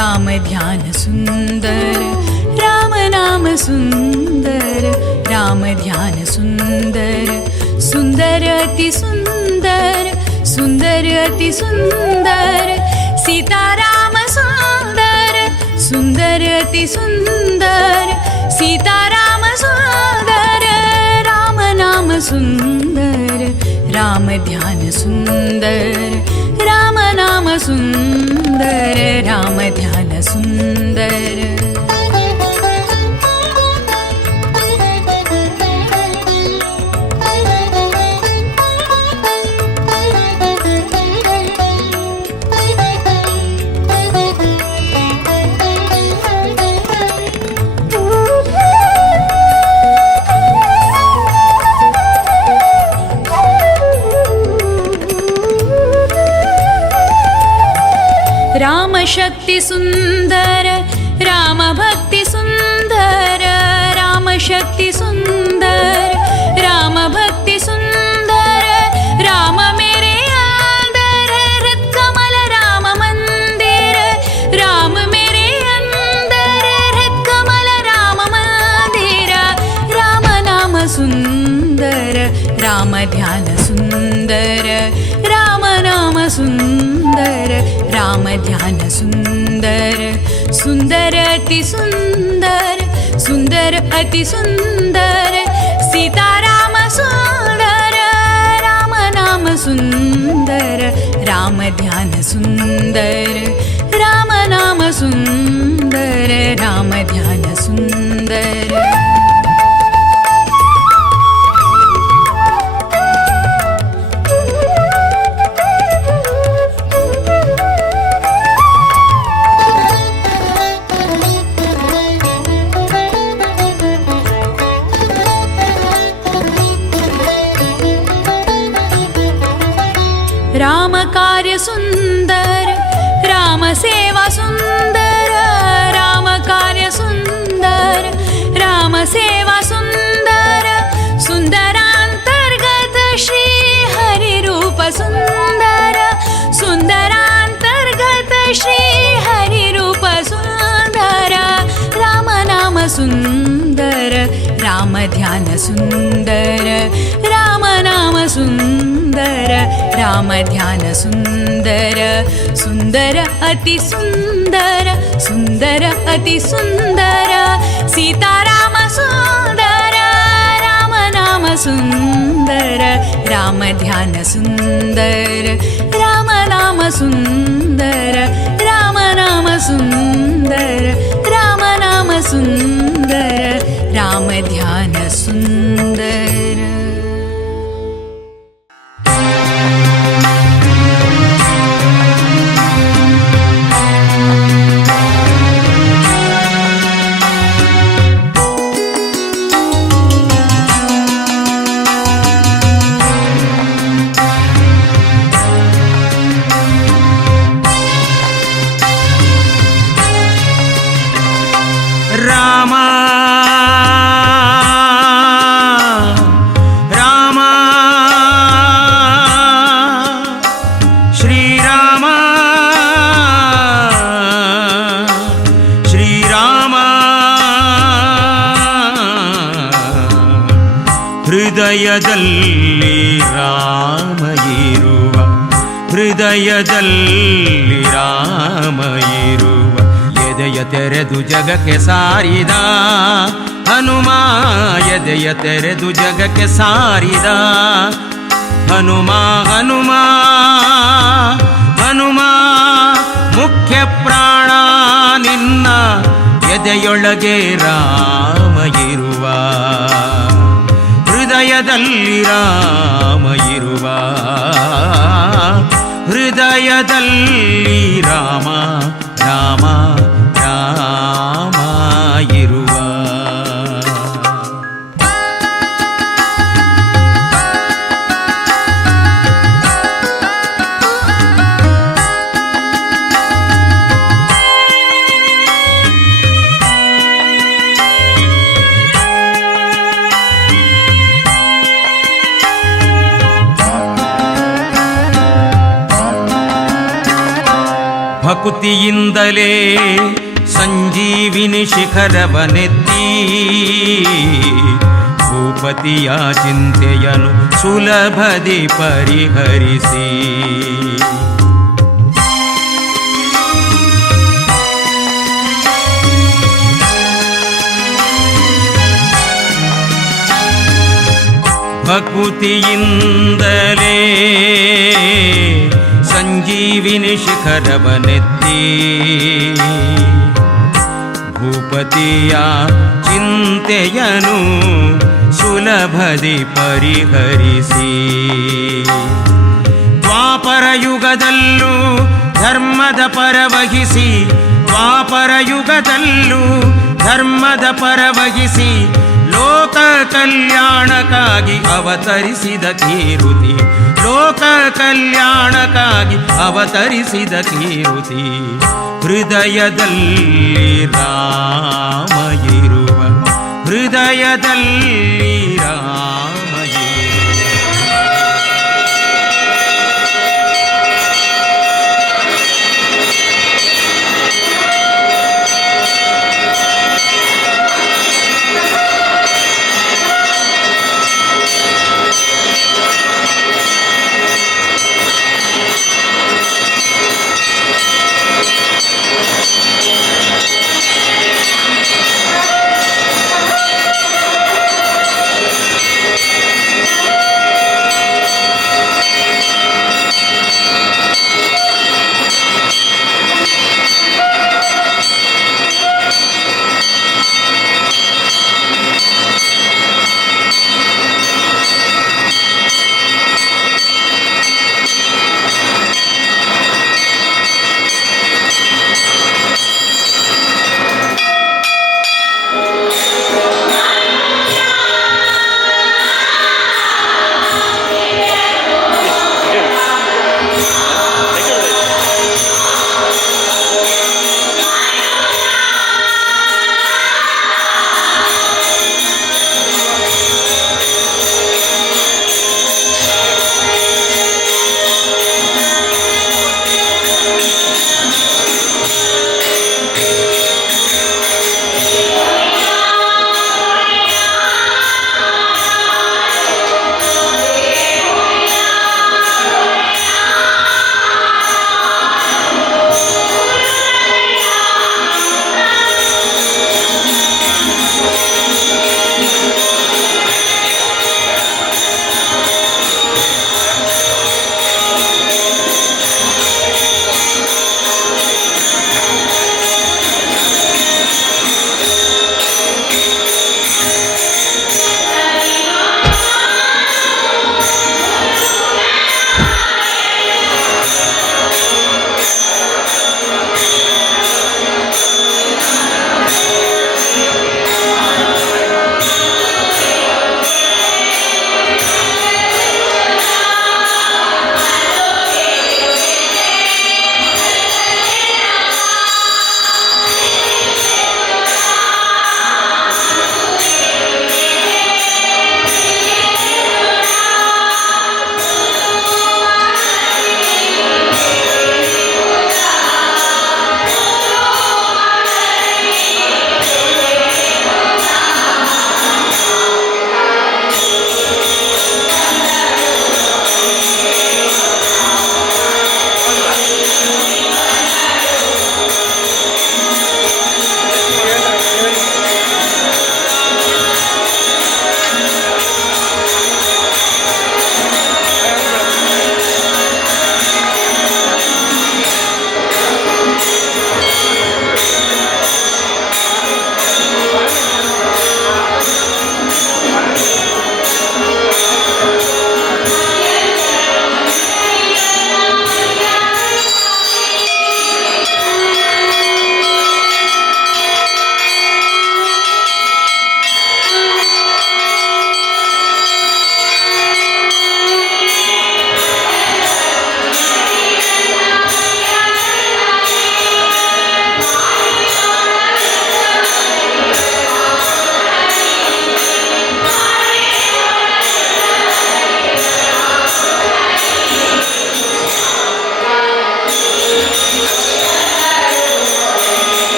राम ध्यान सुंदर, राम नाम सुंदर, राम ध्यान सुंदर, सुंदर अति सुंदर, सुंदर अति सुंदर, सीता राम सुंदर, सुंदर अति सुंदर, सीता राम सुंदर, राम नाम सुंदर, राम ध्यान सुंदर, राम नाम सुंदर, राम ध्यान सुंदर। राम शक्ति सुंदर, राम भक्ति सुंदर, राम शक्ति सुंदर, राम भक्ति सुंदर, राम मेरे अंदर, हृत कमल राम मंदिर, राम मेरे अंदर, हृत कमल राम मंदिर, राम नाम सुंदर, राम ध्यान सुंदर, राम नाम सुंदर, राम ध्यान सुंदर, सुंदर अति सुंदर, सुंदर अति सुंदर, सीता राम सुंदर, राम नाम सुंदर, राम ध्यान सुंदर, राम नाम सुंदर, राम ध्यान सुंदर। राम कार्य सुंदर, राम सेवा सुंदर, राम कार्य सुंदर, राम सेवा सुंदर, सुंदरांतर्गत श्री हरि रूप सुंदर, सुंदरांतर्गत श्री हरि रूप सुंदर, राम नाम सुंदर, राम ध्यान सुंदर, राम नाम सुंदर, राम ध्यान सुंदर, सुंदर अति सुंदर, सुंदर अति सुंदर, सीता राम सुंदर, राम नाम सुंदर, राम ध्यान सुंदर, राम नाम सुंदर, राम नाम सुंदर, राम नाम सुंदर, राम ध्यान सुंदर। ಹೃದಯದಲ್ಲಿ ರಾಮ ಇರುವ, ಹೃದಯದಲ್ಲಿ ರಾಮ ಇರುವ, ಎದೆಯ ತೆರೆದು ಜಗಕ್ಕೆ ಸಾರಿದ ಹನುಮ, ಎದೆಯ ತೆರೆದು ಜಗಕ್ಕೆ ಸಾರಿದ ಹನುಮ, ಹನುಮ ಹನುಮ ಮುಖ್ಯ ಪ್ರಾಣ ನಿನ್ನ ಎದೆಯೊಳಗೆ ರಾಮ ಇರುವ, ಹೃದಯದಲ್ಲಿ ರಾಮ ಇರುವ, ಹೃದಯದಲ್ಲಿ ರಾಮ ರಾಮ ರಾಮ ಇರುವ. ಭಕುತಿಯಿಂದಲೇ ಸಂಜೀವಿನಿ ಶಿಖರವನೆತ್ತಿ ಭೂಪತಿಯ ಚಿಂತೆಯನು ಸುಲಭದಿ ಪರಿಹರಿಸಿ ಭಕುತಿಯಿಂದಲೇ ಸಂಜೀವಿನಿ ಶಿಖರವನೆತ್ತಿ ಭೂಪತಿಯ ಚಿಂತೆಯನು ಸುಲಭದಿ ಪರಿಹರಿಸಿ ದ್ವಾಪರ ಯುಗದಲ್ಲೂ ಧರ್ಮದ ಪರವಹಿಸಿ ದ್ವಾಪರ ಯುಗದಲ್ಲೂ ಧರ್ಮದ ಪರವಹಿಸಿ ಲೋಕ ಕಲ್ಯಾಣಕ್ಕಾಗಿ ಅವತರಿಸಿದ ಕೀರುತಿ ಲೋಕ ಕಲ್ಯಾಣಕ್ಕಾಗಿ ಅವತರಿಸಿದ ಕೀರುತಿ ಹೃದಯದಲ್ಲಿ ರಾಮ ಇರುವ ಹೃದಯದಲ್ಲಿ ರಾಮ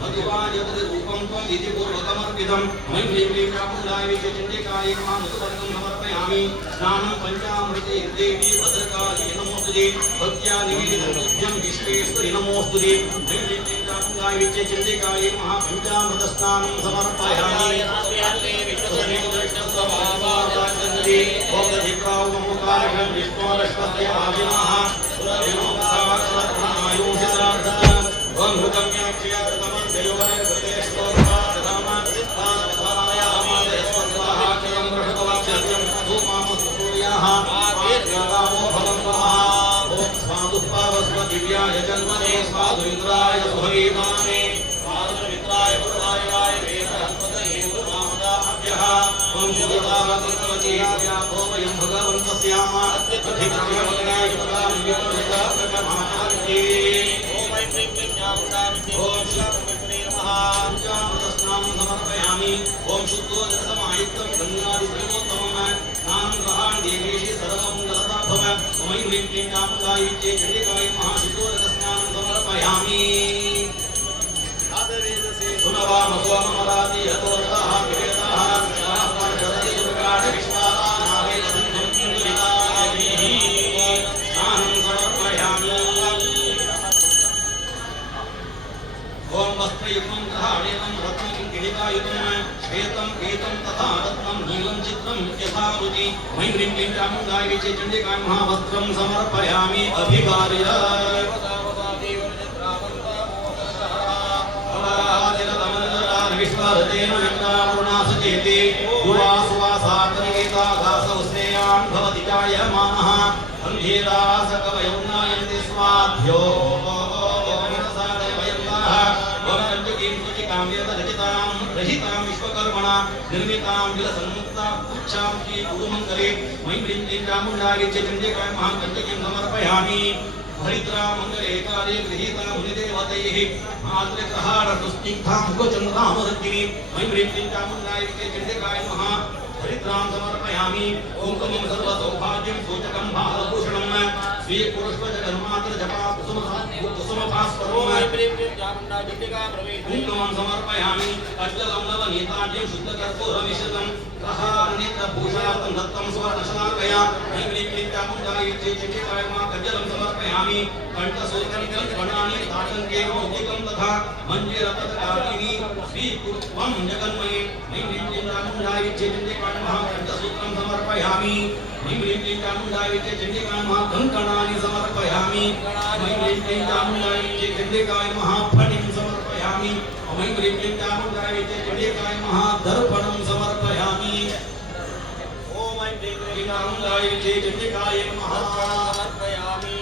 मधुवाजत रूपं त्वं विधिपूर्वकमर्पितं मयि प्रेम चामुण्डाय विचचिण्डिकाय नमः मधुवर्गं समर्पयामि समर्पयामि स्नानं पञ्चामृते देवी भद्रकाली नमोस्तुते भक्त्या निवेदितं विश्वेश्वरी नमोस्तुते नैवेद्यं विच्चे चण्डिकायै महापञ्चामृतस्नानं समर्पयामि विष्णोरश्वस्य आदिनः ओम दिव्याय जन्मने स्वाधुन्द्राय सुहैमाने स्वाधुमित्राय पुरुषाय वेदहस्पतये गुरुमामदाभ्यः ओम सुगतावती भोमयं भगवन्तस्याम अधिकृत्य ओम ऐं क्लीं ज्ञानदामिने ओम श्रीकृष्णे नमः पंचामृतस्नानं समर्पयामि ओम शुद्धोदकसमायुक्तं गङ्गादिसर्वोत्तमं स्नानं ग्रहाण देवेशि सर्वमङ्गलदा भव ओम ऐं क्लीं ज्ञानदायिचे चण्डिकायै महाशुद्धोदकस्नानं समर्पयामि सुनवाम सोममरादि यतोर्तः विवेदः शास्त्रशरदि दुर्गाढ विश्वानावे सन्धुलितायमिः स्नानं समर्पयामि ओम वस्त्रयुग्मं ग्रहाणेनं रत्नं किरीटायुग्मं श्वेतं पीतं तथा रत्नं नीलं चित्रं यथा रुचि मैं ह्रीं क्लीं चामुण्डायै चण्डिकायै महावस्त्रं समर्पयामि अभिवार्य विश्वरतेन विश्वारुणासचेते सुवासापरिगीताघासौस्नेयान् भवति जायमानः अन्धेरासकवयो नायन्ति स्वाभ्यो रचितां विश्वकर्मणा निर्मितां विलसन्मुक्ता उच्छां श्री गुरुमङ्गले मैं ह्रीं क्लीं चामुण्डायै चण्डिकायै महाकण्टकीं समर्पयामि हरिद्रा मंगले काले गृहीता मुनिदेवतैः आद्रग्रहाणतुस्निग्धा मुखचन्द्रामरज्ञिनी मैं ह्रीं क्लीं चामुण्डायै चण्डिकायै महा हरिद्रां समर्पयामि ओंकमं सर्वसौभाग्यं सूचकं भालभूषणं स्वीकुरुष्व जगन्मात्र जपा कुसुमभास्वरं ओंकमं समर्पयामि अज्जलं नवनीताढ्यं शुद्धकर्पूरमिश्रितं ग्रहाणनेत्रभूषार्थं दत्तं स्वर्णशलाकया मैं ह्रीं क्लीं चामुण्डायै चण्डिकायै महाकज्जलं समर्पयामि कंठसूत्रनिकलकणानि ताटङ्के मौक्तिकं तथा मञ्जीरतटकारिणी श्रीकुरुत्वं जगन्मये मैं ह्रीं क्लीं चामुण्डायै चण्डिकायै महाकण्ठसूत्रं समर्पयामि मैं ह्रीं क्लीं चामुण्डायै चण्डिकायै महाकङ्कणानि समर्पयामि मैं ह्रीं क्लीं चामुण्डायै चण्डिकायै महाफणिं समर्पयामि मैं ह्रीं क्लीं चामुण्डायै चण्डिकायै महादर्पणं समर्पयामि ओम ऐं क्लीं चामुण्डायै चण्डिकायै समर्पयामि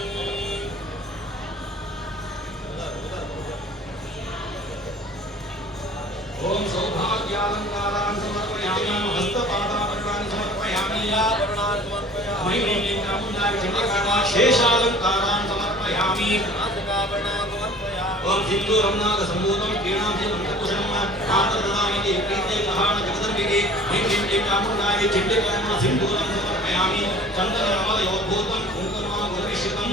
ओम सौभाग्यालंकारान् समर्पयामि हस्तपादाभरणानि समर्पयामि आभरणानि समर्पयामि मैं ह्रीं क्लीं चामुण्डायै चण्डिकायै शेषालंकारान् समर्पयामि नासिकाभरणानि समर्पयामि ओम सिन्दूरं नागसम्भूतं क्रीणांसि मन्त्रकुशलं आदरदायिनि प्रीते महान जगदम्बिके मैं ह्रीं क्लीं चामुण्डायै चण्डिकायै सिन्दूरं समर्पयामि चन्दनकमलयोद्भूतं कुङ्कुमं गुरुविश्रितं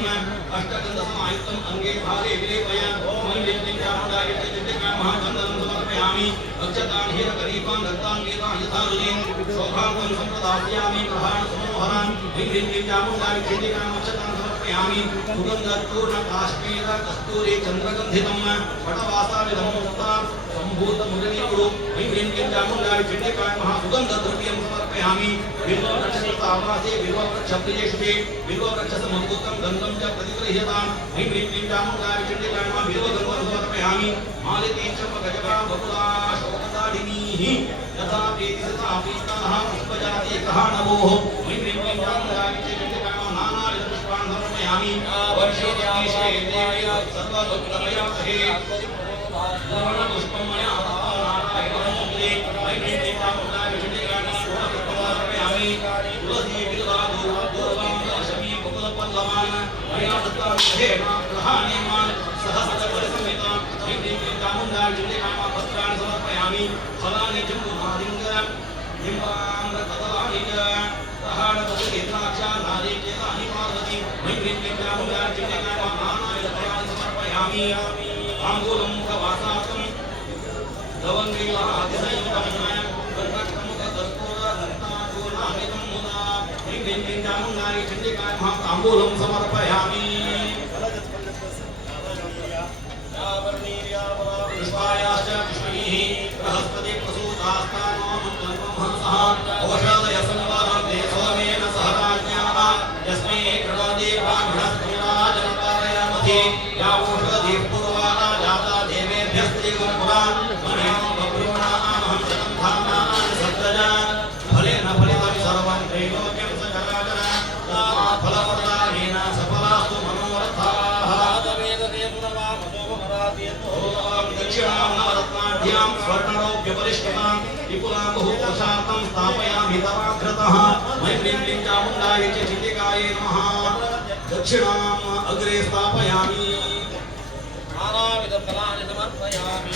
अष्टगन्धसमायुक्तं अंगे भागे विलेपय मैं ह्रीं क्लीं चामुण्डायै चण्डिकायै महाचन्दनं समर्पयामि अक्षतान् हीरकरीपान् दत्तान् वेदान् यथा रुचिं सौभाग्यं सम्प्रदास्यामि ग्रहान् समोहरान् मैं ह्रीं क्लीं चामुण्डायै चण्डिकायै अक्षतान् समर्पयामि सुगन्धपूर्ण काश्मीर कस्तूरी चन्द्रगन्धितं पटवासाविधमुक्ता सम्भूतमुरलीकुरु मैं ह्रीं क्लीं चामुण्डायै चण्डिकायै महासुगन्धद्रव्यं समर्पयामि बिल्ववृक्षावासे बिल्ववृक्षप्रियेषु बिल्ववृक्षसमुद्भूतं गन्धं च प्रतिगृह्यतां मैं ह्रीं क्लीं चामुण्डायै चण्डिकायै बिल्वगन्धं समर्पयामि मालिनी चम्पकजपा बकुला शोकदाडिनीः यथा प्रीतिसता पीताः पुष्पजातीकः नभोः मैं ह्रीं क्लीं चामुण्डायै चण्डिकायै नानाविधपुष्पान् समर्पयामि वर्षोदीशे देव्यै सर्वभक्तमयामहे पूर्णपुष्पं मया नारायणमूर्ते मैं ह्रीं क्लीं चामुण्डायै चण्डिकायै समर्पयामि तुलसी बिल्वादूर्वां दशमी बकुलपल्लवान् मया दत्तान् ग्रहाणेमान् सहस्रपरिसंहितां मैं ह्रीं क्लीं चामुण्डायै चण्डिकायै पत्राणि समर्पयामि फलानि जम्बुनादिङ्ग निम्बाम्रकदलानि च ग्रहाणपतिद्राक्षा नारिकेलानि पार्वती मैं ह्रीं क्लीं चामुण्डायै चण्डिकायै नानाविधफलानि समर्पयामि ताम्बूलं मुखवासार्थं लवङ्गैः अतिसंयुक्तं कर्णकमुखकर्पूरघण्टाचूर्णामृतं मुदा क्लीं क्लीं चामुण्डायै चण्डिकाय महां ताम्बूलं समर्पयामि पुष्पायाश्च पुष्पैः बृहस्पति प्रसूतास्तानो मन्त्रमहंसः औषधय संवरन्ते सोमेन सह राज्ञाः यस्मै कृणोति ब्राह्मणस्त्रीराजनपारयामति या औषधिः पूर्वाः जाता देवेभ्यस्त्रीगुरुपुरा मह्यं बभ्रूणामहं शतं धाम्नानि सत्रजा फलेन फलितं सर्वं त्रैलोक्यं सचराचर तस्मात् फलप्रदानेन सफलास्तु मनोरथाः दक्षिणां नवरत्नाढ्यां स्वर्णरौप्यपरिष्कृतां विपुलां बहुप्रशान्तं स्थापयामि तवाग्रतः मैत्रीं क्लीं चामुण्डायै च चण्डिकायै नमः दक्षिणाम् अग्रे स्थापयामि नानाविधफलानि समर्पयामि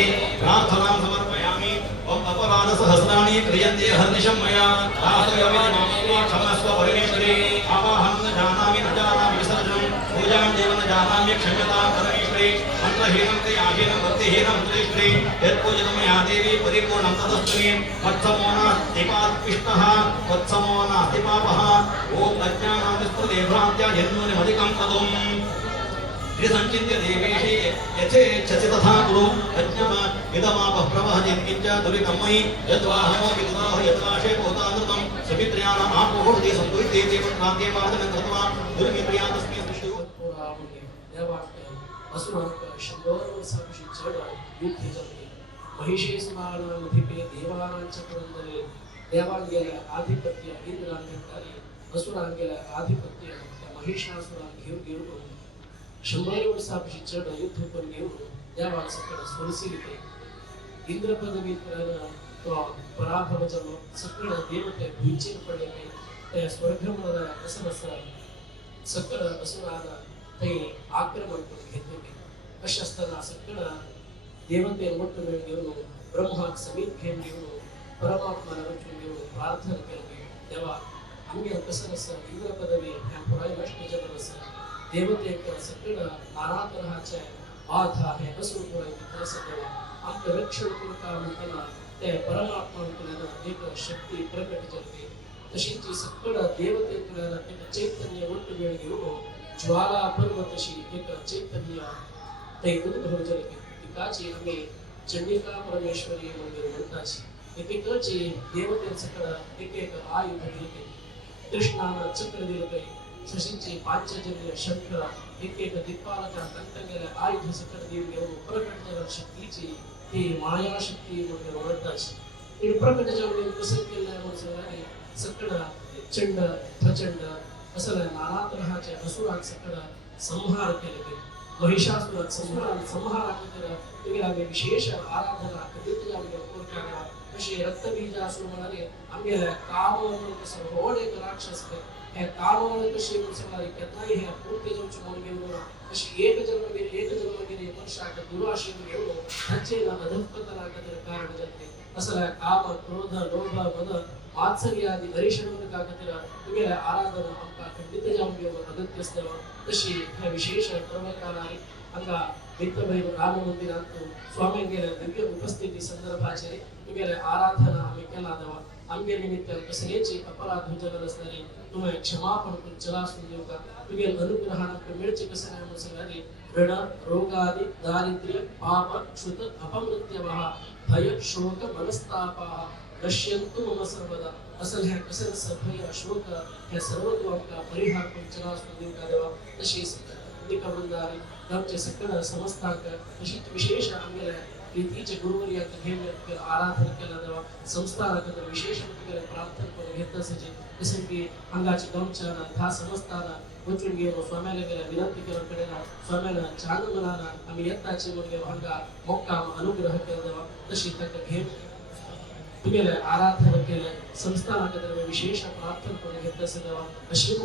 भवति प्रार्थनां समर्पयामि ओम अपराधसहस्राणि क्रियन्ते हर्निशं मया दासयामि मां क्षमस्व परमेश्वरी आवाहं न जानामि विसर्जनं पूजां देव न जानामि क्षम्यतां परमेश्वरी मन्त्रहीनं क्रियाहीनं भक्तिहीनं तुलेश्वरी यत्पूजितं मया देवी परिपूर्णं तदस्तु मे वत्समो नास्तिपात्पिष्टः वत्समो नास्तिपापः ओम अज्ञानादिस्पृते भ्रान्त्या जन्मनिमधिकं पदम् संचिन्त्य देवेशे यथेच्छसि तथा कुरु अज्ञम इदमापः प्रवहति किञ्च दुरितमयि यद्वाहमो विदुदाह यद्वाशे भूतानृतं सवित्र्याण आपोहति संकुलिते देवत्रान्ते वादनं कृत्वा दुर्मित्र्या तस्मै सृष्टु पुरामुने देवाक्य असुरांक शंभर वर्षांची चढ युद्ध झाले महिषेसुराणामधिपे देवानांच्या पुरंदरे देवांगेला आधिपत्य इंद्रांगेला असुरांगेला आधिपत्य त्या महिषासुरांना घेऊन 100 वर्षांची चढ युद्ध पण घेऊन देवांकडे सोडसिले इंद्र पदवी तो पराभव झालो सगळे देवते भीचीन पडले त्या स्वर्गमला असं सकळ असुराला ते आक्रमण करून घेतले अशा असताना सकळ देवते मोठं वेळ घेऊन ब्रह्माक समीप घेऊन परमात्माला रचून घेऊन प्रार्थना केली देवा आम्ही कसं असं इंद्र पदवी ह्या पुराय नष्ट जगत असं देवते सकळ नारायणाच्या आधा आहे असं पुराय तसं देवा आमचं रक्षण करता म्हणताना त्या परमात्मा एक शक्ती प्रकट झाली तशीच सकळ देवते एक चैतन्य मोठं वेळ घेऊन ज्वाला पर्वतशी एक चैतन्य ते उद्भव झाले तिकाची आम्ही चंडिका परमेश्वरी मंदिर म्हणताची एकेकाची देवते सकळ एक आयुध दिले कृष्णानं चक्र दिले शशींचे पांचजन्य शंकर एक दिक्पालका कंटकेला आयुध सकळ देव घेऊन प्रकट झाल्या शक्तीची ती माया शक्ती म्हणून ओळखताची ती प्रकट झाली कसं केलं म्हणून सकळ चंड प्रचंड असं नाना तऱ्हाचे असुरांचा सकळ संहार केले महिषासुराचा संहार केला तिला विशेष आराधना कधीतरी आम्ही करतो कशी रक्तबीजासुर म्हणाले आम्ही कामवरून कसं होड एक राक्षस हे कामवरून कशी म्हणणारे केतनाही हे पूर्ती जाऊची म्हणून घेऊन कशी एक जन्म गेले वर्षात दुराशे घेऊन त्यांचे अधपतना कदर कारण जाते असं काम क्रोध लोभ मद मात्सर्य आदी हरिशंकर काकतीला तुम्ही आराधना आमका खंडित जाऊन घेऊन अगत्य असतं तशी ह्या विशेष पर्वकाला अंगा मित्रबैर राम मंदिरात स्वामी गेल्या दिव्य उपस्थिती संदर्भाचे तुम्ही आराधना आम्ही केला देवा आमगे निमित्त कसल्याची अपराध झाला असणारे तुम्ही क्षमापण करून चला असून देऊ का तुम्ही अनुग्रहानं मिळचे कसं नाही म्हणून सांगाले ऋण रोग आदी दारिद्र्य पाप क्षुत अपमृत्यवः भय शोक मनस्तापः नश्यन्तु मम सर्वदा असं ह्या कसं सभय शोक ह्या सर्व दुःखांचा परिहार करून चला असून देऊ का देवा तशीच निकबंदारी आमचे सकळ समस्तांक तशी विशेष आम्हाला प्रीतीचे गुरुवर्या घेऊन आराधना केला देवा संस्थानाकडे विशेष प्रार्थना करून घेत असायचे जसे की अंगाची गमच्या हा समजताना वचून घेऊन स्वाम्याला गेल्या विनंती करून कडेना स्वाम्याला छान मनाना आम्ही यत्ताचे मुलगे भांगा मोक्काम अनुग्रह केला देवा तशी त्याला घेऊन तुम्ही आराधना केल्या संस्थानाकडे विशेष प्रार्थना करून घेत असे देवा अशी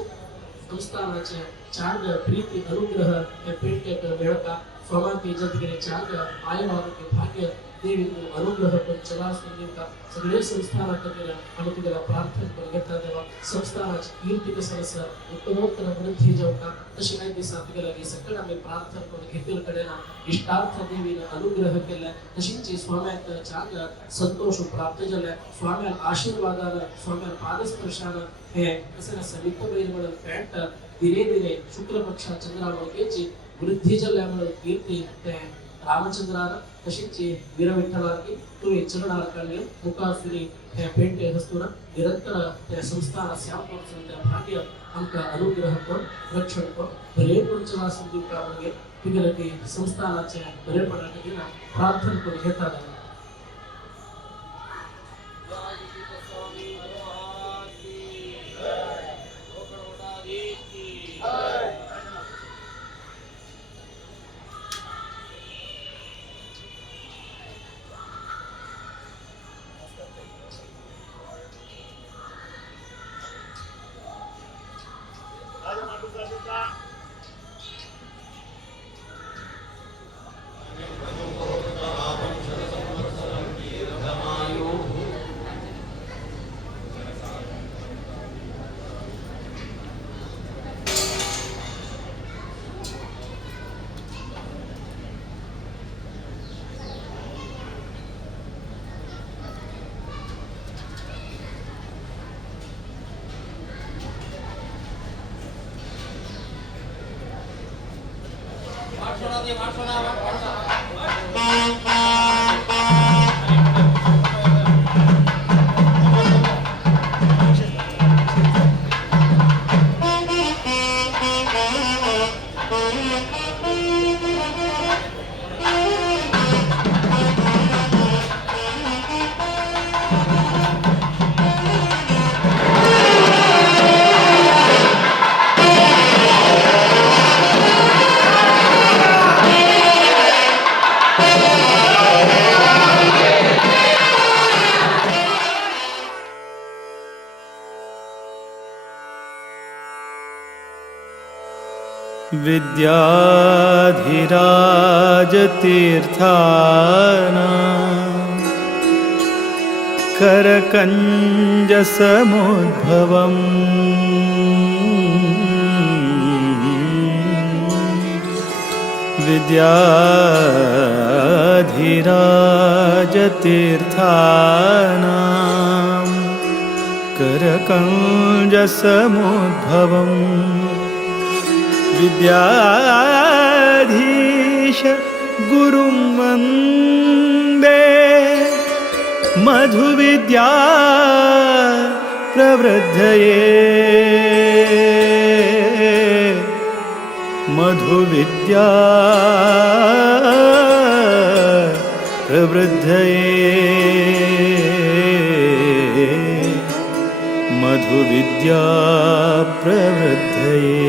संस्थानाचे चांग प्रीती अनुग्रह हे पेट वेळका स्वामी जगले चांग आयुर्वाद भाग्य देवी अनुग्रह पण चला असून का सगळे संस्थानाकडे आम्ही तुला प्रार्थना करून घेतला देवा संस्थानाची कीर्ती कसं असं उत्तमोत्तर वृद्धी जाऊ का तशी काही दिवसात गेला की सगळं आम्ही प्रार्थना करून घेतील कडेना इष्टार्थ देवीनं अनुग्रह केला तशीची स्वाम्यात चांग संतोष प्राप्त झाला स्वाम्या आशीर्वादानं स्वाम्या पादस्पर्शानं हे कसं समित बैल म्हणून पॅन्ट दिने दिने शुक्ल पक्षा चंद्रावरची वृद्धी झाल्यामुळे कीर्ती त्या रामचंद्रानं तशीच वीर विठ्ठलांनी तुम्ही चरणार काढले मुखासुरी त्या पेंटे हस्तून निरंतर त्या संस्थाना श्यामपूरचं त्या भाग्य आमका अनुग्रह करून रक्षण करून बरेपणच्या वासंती काढून तुम्ही की संस्थानाच्या बरेपणाकडे प्रार्थना करून घेतात विद्याधिराजतीर्थाना करकञ्जसमुद्भवम् विद्याधिराजतीर्थाना करकञ्जसमुद्भवम् विद्याधीश गुरुं वन्दे मधुविद्या प्रवृद्धये मधुविद्या प्रवृद्धये मधुविद्या प्रवृद्धये।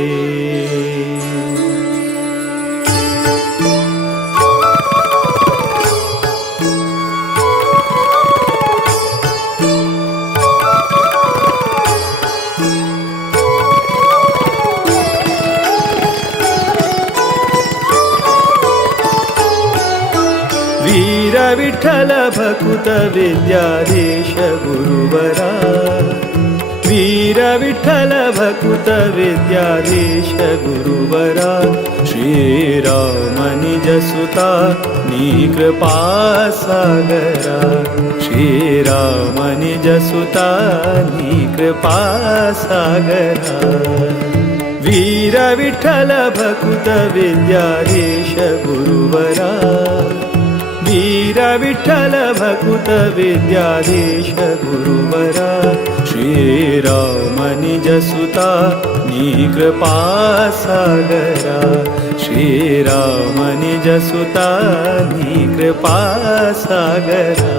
वीर विठ्ठल भकुत विद्याधीश गुरुवरा वीर विठ्ठल भकुत विद्याधीश गुरुवरा श्रीराम निज सुता नी कृपा सागरा श्रीराम निज सुता नी कृपा सागरा वीर विठ्ठल भकुत विद्याधीश गुरुवरा वीर विठ्ठल भकुत विद्याधीश गुरुवरा श्रीराम निज सुता नी कृपा सागरा श्रीराम निज सुता नी कृपा सागरा।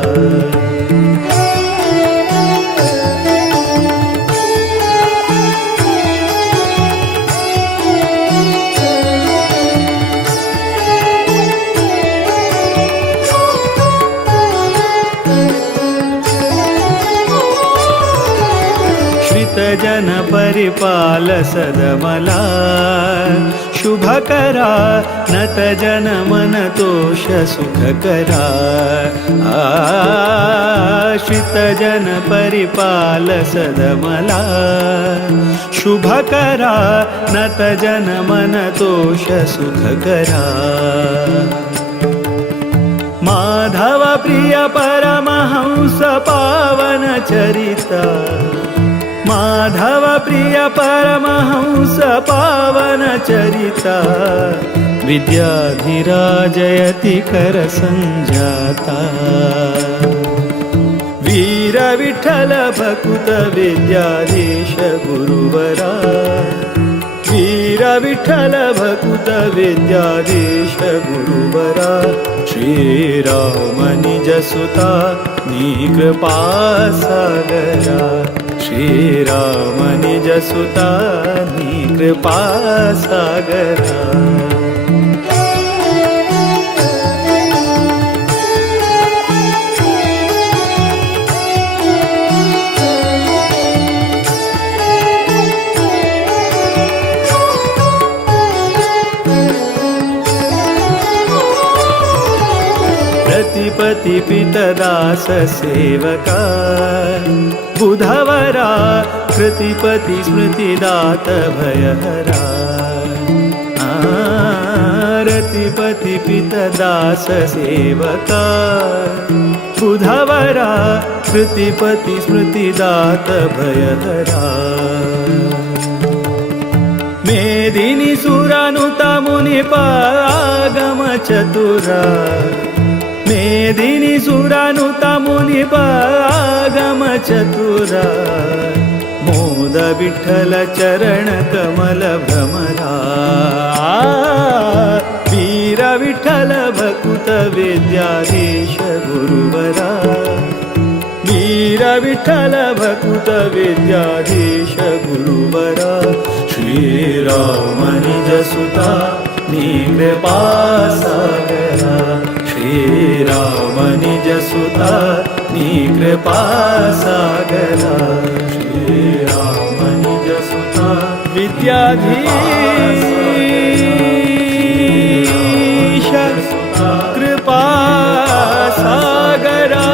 जन परिपाल सदमला शुभकरा नत जन मन तोष सुखकरा आश्रित जन परिपाल सदमला शुभकरा नत जन मन तोष सुखकरा माधव प्रिय परमहंस पावन चरिता माधव प्रिय परमहंस पावन चरिता विद्याधिराजयति कर संजाता वीर विठ्ठल भकुत विद्याधीश गुरुवरा वीर विठ्ठल भकुत विद्याधीश गुरुवरा श्रीराम निज सुता नी कृपा सागरा श्रीराम निज सुता नी कृपा सागरा। प्रतिपति पितदास सेवका बुधवरा कृतिपति स्मृतिदात भयहरा रतिपति पितदास सेवका बुधवरा कृतिपति स्मृतिदात भयहरा मेदिनी सुरानुता मुनिपागम चतुरा मेदिनी सुरानुता मुनिपागम चतुरा मोद विठ्ठल चरण कमल भ्रमरा वीर विठ्ठल भकुत विद्याधीश गुरुवरा वीर विठ्ठल भकुत विद्याधीश गुरुवरा श्रीराम निज सुता कृपा सागरा श्रीराम निज सुता कृपा सागरा श्रीराम निज सुता विद्याधीश कृपा सागरा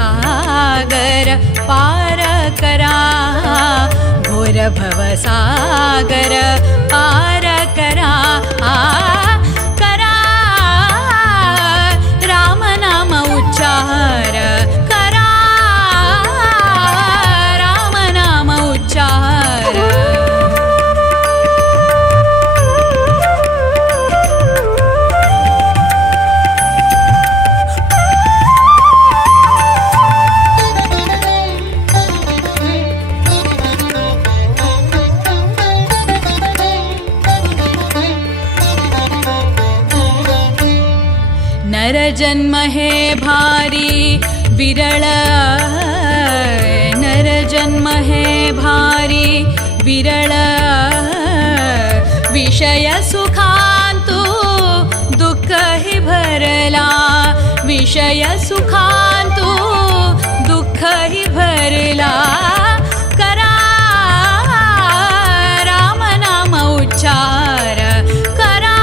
भवसागर पार करा घोर भवसागर पार करा करा राम नाम उच्चार करा राम नाम उच्चार नर जन्म है भारी विरल नर जन्म है भारी विरल विषय सुखांतु दुःख ही भरला विषय सुखांतु दुःख ही भरला करा राम नाम उच्चार करा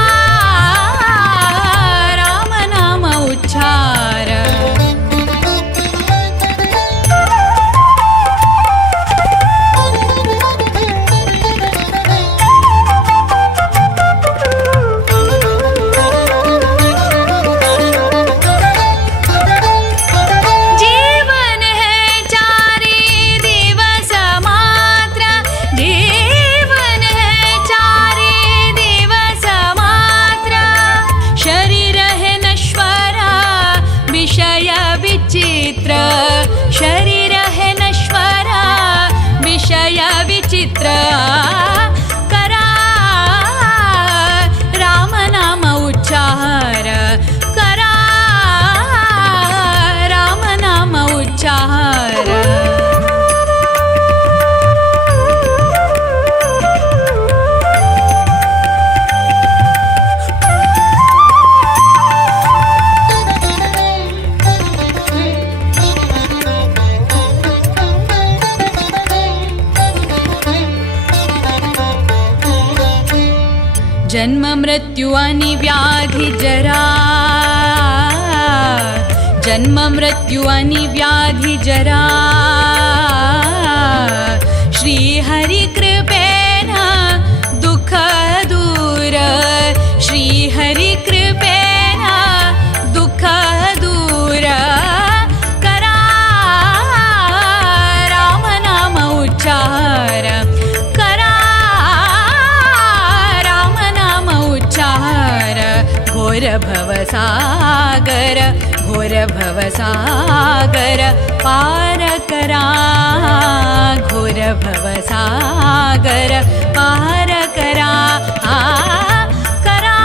राम नाम उच्चार जीवन है चारी दिवस मात्र जीवन है चारी दिवस मात्र शरीर है नश्वर विषय विचित्र शरीर है नश्वर विषय विचित्र करा राम नाम उच्चार करा राम नाम उच्चार जन्म मृत्यु अनि व्याधि जरा जन्म मृत्यु अनि व्याधि जरा श्री हरि कृपेन दुःख दूर श्री हरि कृपेन दुःख दूर करा राम नाम उच्चार करा घोर भवसागर घोर भवसागर पार करा घोर भवसागर पार करा करा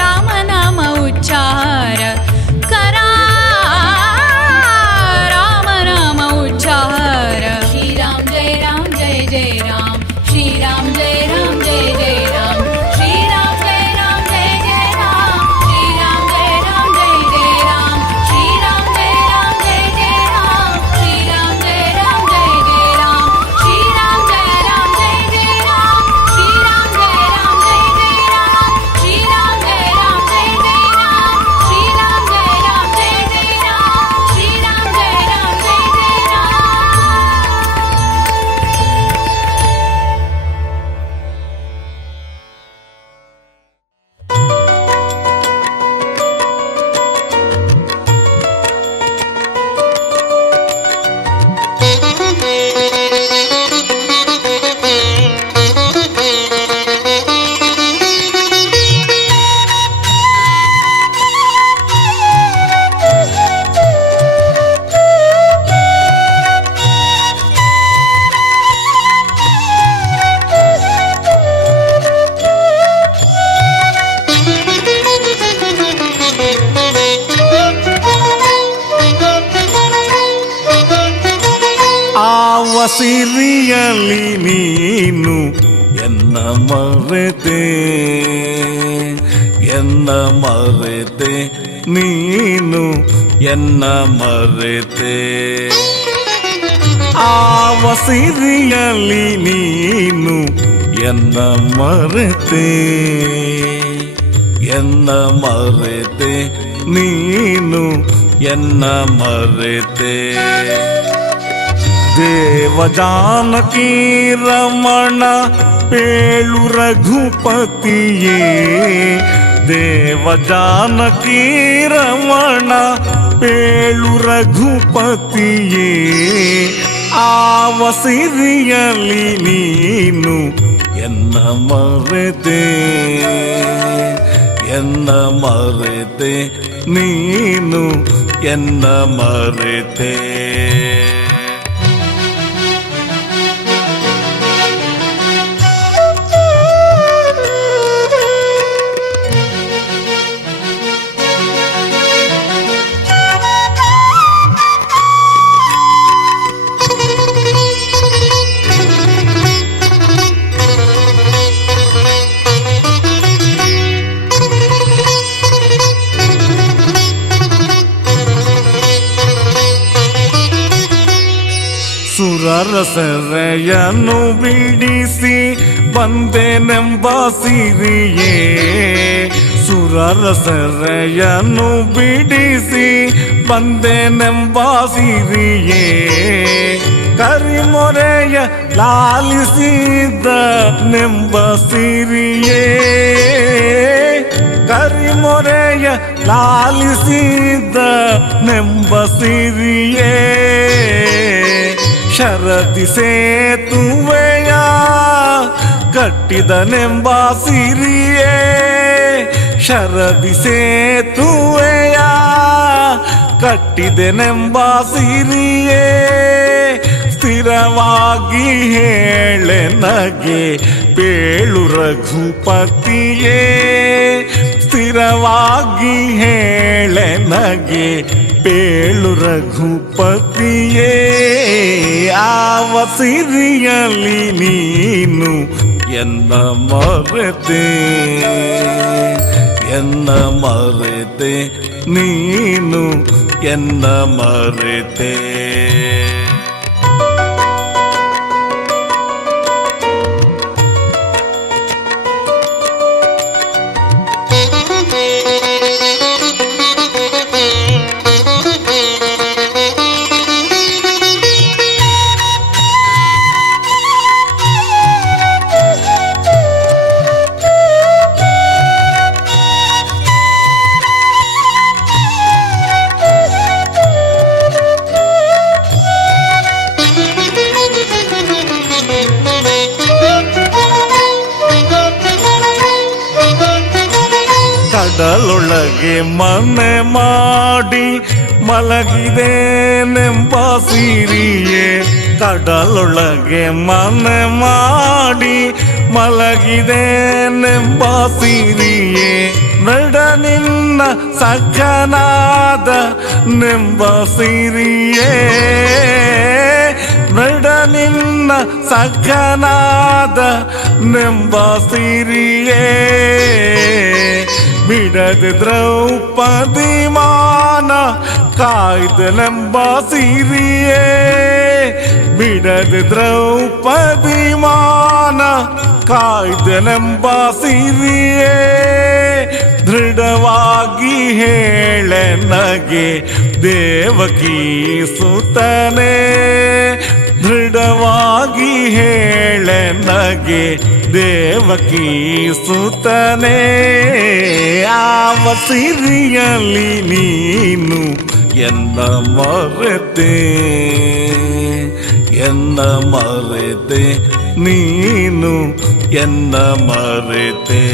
राम नाम उच्चार करा राम नाम उच्चार श्री राम जय जय राम श्री राम जय जय राम श्री राम जय जय राम श्री राम जय जय राम श्री राम जय जय राम श्री राम जय जय राम श्री राम जय जय राम श्री राम जय जय राम श्री राम जय जय राम श्री राम जय जय राम श्री राम जय जय ಸಿರಿಯಲಿ ನೀನು ಎನ್ನ ಮರೆತೆ ನೀನು ಎನ್ನ ಮರೆತೆ ಆವ ಸಿರಿಯಲಿ ನೀನು ಎನ್ನ ಮರೆತೆ ನೀನು ಎನ್ನ ಮರೆತೆ ದೇವ ಜಾನಕಿ ರಮಣ ಪೇಳು ರಘುಪತಿಯೇ ದೇವ ಜಾನಕಿ ರಮಣ ಪೇಳು ರಘುಪತಿಯೇ ಆವ ಸಿರಿಯಲಿ ನೀನು ಎನ್ನ ಮರೆತೆ ನೀನು ಎನ್ನ ಮರೆತೆ ಸುರರ ಸೆರೆಯನ್ನು ಬಿಡಿಸಿ ಬಂದೆನೆಂಬ ಸಿರಿಯೇ ಸುರರ ಸೆರೆಯನ್ನು ಬಿಡಿಸಿ ಬಂದೆನೆಂಬ ಸಿರಿಯೇ ಕರಿಮೊರೆಯ ಲಾಲಿಸಿದ ನೆಂಬ ಸಿರಿಯೇ ಕರಿಮೊರೆಯ ಲಾಲಿಸಿದ ನೆಂಬ ಸಿರಿಯೇ ಶರದಿ ಸೇತುವೆಯ ಕಟ್ಟಿದನೆಂಬ ಸಿರಿಯೇ ಶರದಿ ಸೇತುವೆಯ ಕಟ್ಟಿದೆನೆಂಬ ಸಿರಿಯೇ ಸ್ಥಿರವಾಗಿ ಹೇಳೆ ನಗೆ ಪೇಳು ರಘುಪತಿಯೇ ಸ್ಥಿರವಾಗಿ ಹೇಳೆ ನಗೆ ಪೇಳು ರಘುಪತಿಯೇ ಆವ ಸಿರಿಯಲಿ ನೀನು ಎನ್ನ ಮರೆತೆ ನೀನು ಎನ್ನ ಮರೆತೆ ಕಡಲೊಳಗೆ ಮನೆ ಮಾಡಿ ಮಲಗಿದೇನೆಂಬ ಸಿರಿಯೇ, ಕಡಲೊಳಗೆ ಮನೆ ಮಾಡಿ ಮಲಗಿದೇನೆಂಬ ಸಿರಿಯೇ, ನಡ ನಿನ್ನ ಸಖನಾದ ನೆಂಬ ಸಿರಿಯೇ, ನಡ ನಿನ್ನ ಸಖನಾದ ನೆಂಬ ಸಿರಿಯೇ, ಬಿಡದ ದ್ರೌಪದಿ ಮಾನ ಕಾಯ್ದನೆಂಬ ಸಿರಿಯೇ, ಬಿಡದ ದ್ರೌಪದಿ ಮಾನ ಕಾಯ್ದನೆಂಬ ಸಿರಿಯೇ, ದೃಢವಾಗಿ ಹೇಳೆ ನಗೆ ದೇವಕೀ ಸುತನೇ, ದೃಢವಾಗಿ ಹೇಳೆ ನಗೆ ದೇವಕೀ ಸುತನೇ, ಆವ ಸಿರಿಯಲಿ ನೀನು ಎನ್ನ ಮರೆತೆ, ಎನ್ನ ಮರೆತೆ ನೀನು ಎನ್ನ ಮರೆತೆ.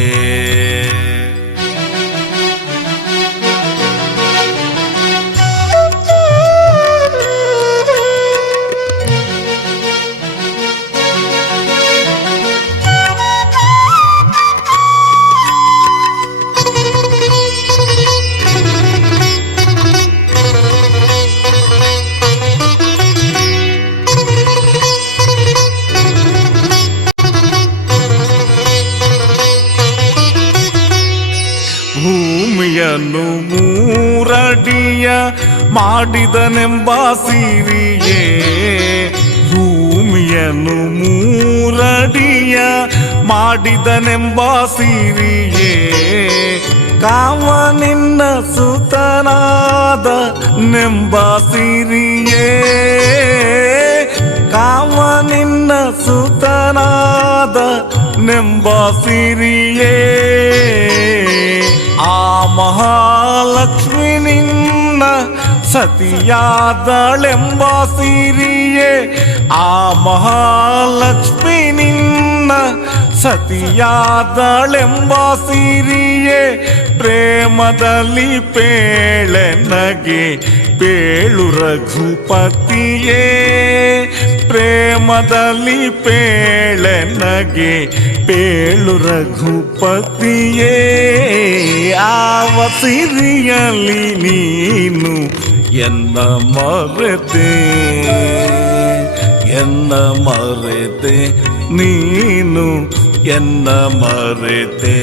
ಭೂಮಿಯನ್ನು ಮೂರಡಿಯ ಮಾಡಿದನೆಂಬ ಸಿರಿಯೇ, ಭೂಮಿಯನ್ನು ಮೂರಡಿಯ ಮಾಡಿದನೆಂಬ ಸಿರಿಯೇ, ಕಾಮ ನಿನ್ನ ಸುತನಾದ ನೆಂಬ ಸಿರಿಯೇ, ಕಾಮ ನಿನ್ನ ಸುತನಾದ ನೆಂಬ ಸಿರಿಯೇ, ಆ ಮಹಾಲಕ್ಷ್ಮಿ ನಿನ್ನ ಸತಿಯಾದಳೆಂಬ ಸಿರಿಯೇ, ಆ ಮಹಾಲಕ್ಷ್ಮಿ ನಿನ್ನ ಸತಿಯಾದಳೆಂಬ ಸಿರಿಯೇ, ಪ್ರೇಮದಲ್ಲಿ ಪೇಳೆ ನಗೆ ಪೇಳು ರಘುಪತಿಯೇ, ಪ್ರೇಮದಲ್ಲಿ ಪೇಳೆ ನಗೆ ಪೇಳು ರಘುಪತಿಯೇ, ಆವ ಸಿರಿಯಲಿ ನೀನು ಎನ್ನ ಮರೆತೆ, ಎನ್ನ ಮರೆತೆ ನೀನು ಎನ್ನ ಮರೆತೆ.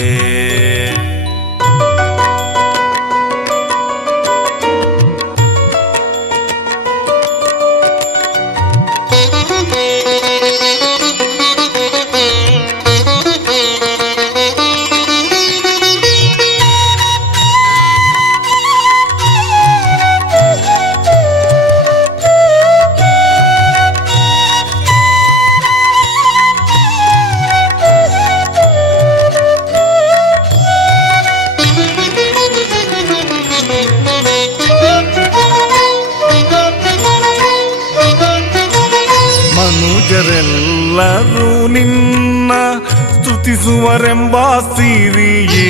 ಮನುಜರೆಲ್ಲರೂ ನಿನ್ನ ಸ್ತುತಿಸುವರೆಂಬ ಸಿರಿಯೇ,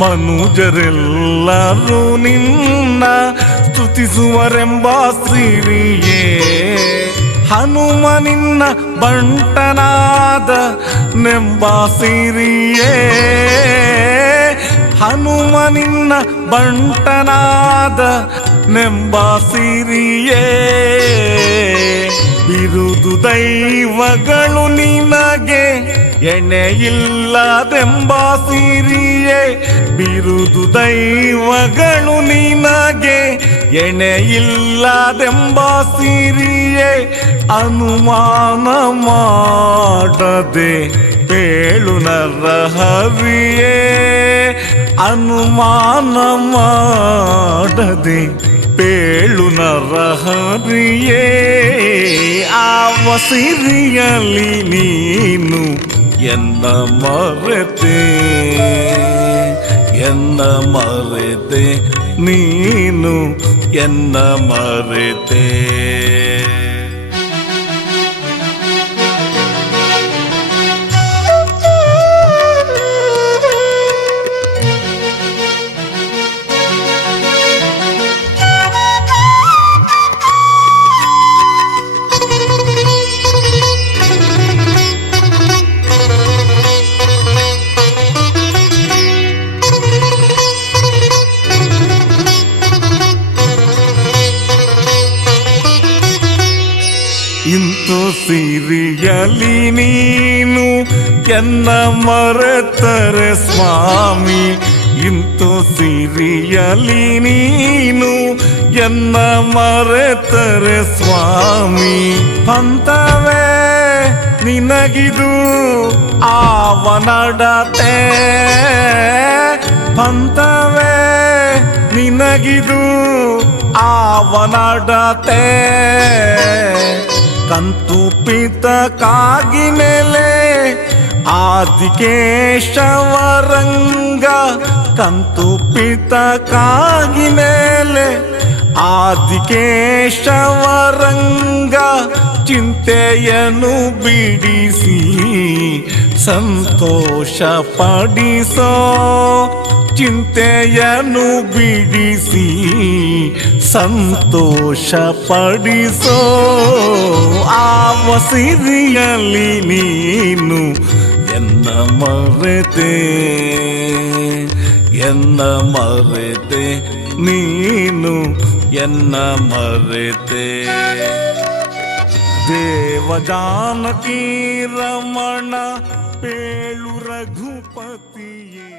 ಮನುಜರೆಲ್ಲರೂ ನಿನ್ನ ಸ್ತುತಿಸುವರೆಂಬ ಸಿರಿಯೇ, ಹನುಮ ನಿನ್ನ ಬಂಟನಾದ ನೆಂಬ ಸಿರಿಯೇ, ಹನುಮ ನಿನ್ನ ಬಂಟನಾದ ನೆಂಬ ಸಿರಿಯೇ, ಬಿರುದು ದೈವಗಳು ನಿನಗೆ ಎಣೆಯಿಲ್ಲದೆಂಬ ಸಿರಿಯೇ, ಬಿರುದು ದೈವಗಳು ನಿನಗೆ ಎಣೆಯಿಲ್ಲದೆಂಬ ಸಿರಿಯೇ, ಅನುಮಾನ ಮಾಡದೆ ಪೇಳು ನರಹರಿಯೇ, ಅನುಮಾನ ಮಾಡದೆ ಪೇಳು ನರಹರಿಯೇ, ಆವ ಸಿರಿಯಲಿ ನೀನು ಎನ್ನ ಮರೆತೆ, ಎನ್ನ ಮರೆತೆ ನೀನು ಎನ್ನ ಮರೆತೆ. ಇಂತು ಸಿರಿಯಲಿ ನೀನು ಎನ್ನ ಮರೆತರೆ ಸ್ವಾಮಿ, ಇಂತು ಸಿರಿಯಲಿ ನೀನು ಎನ್ನ ಮರೆತರೆ ಸ್ವಾಮಿ. ಪಂಥವೇ ನಿನಗಿದು ಆವನಡತೆ, ಪಂಥವೇ ನಿನಗಿದು ಆವನಡತೆ. ಕಂತು ಪಿತಕ್ಕಾಗಿ ನೆಲೆ ಆದಿಕೇಶವರಂಗ, ಕಂತು ಪಿತಕ್ಕಾಗಿ ನೆಲೆ ಆದಿಕೇಶವರಂಗ. ಚಿಂತೆಯನ್ನು ಬಿಡಿಸಿ ಸಂತೋಷ ಪಡಿಸೋ, ಚಿಂತೆಯನ್ನು ಬಿಡಿಸಿ ಸಂತೋಷ ಪಡಿಸೋ. ಆವ ಸಿರಿಯಲಿ ನೀನು ಎನ್ನ ಮರೆತೆ, ಎನ್ನ ಮರೆತೆ ನೀನು ಎನ್ನ ಮರೆತೆ. ದೇವ ಜಾನಕಿ ರಮಣ ಪೇಳು ರಘುಪತಿಯೇ.